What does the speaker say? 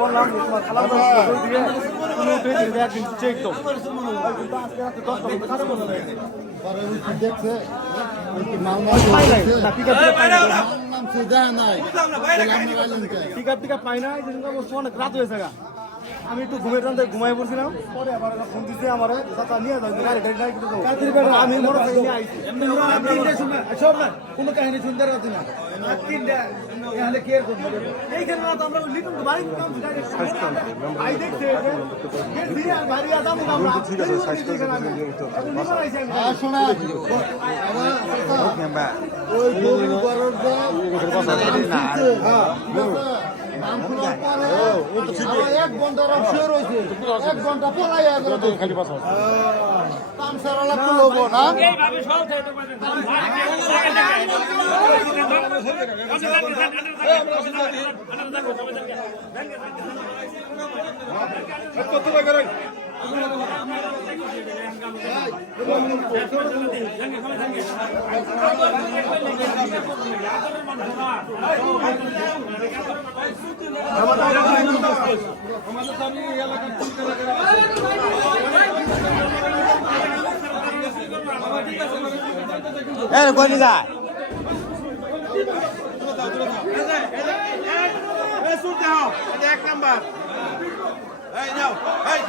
বললাম চেক তো দেখছে টিকা পাই না অনেক রাত হয়েছে গা আমি একটু ঘুমের টানতে ঘুমাই পড়ছিলাম পরে আবার ফোন দিচ্ছে আমার নিয়ে যাও আমি কোনো কাহিনী শুনতে পারছি না এইখানে আমরা লিটন বাড়ি দেখছে ওই গরু করার এক ঘন্টা শুয়ে রয়েছে 1 ঘন্টা পলাই খালি পাস কাম সারা তুলবো না কত টাকা কোনি যায় এক নাম্বার এই নাও এই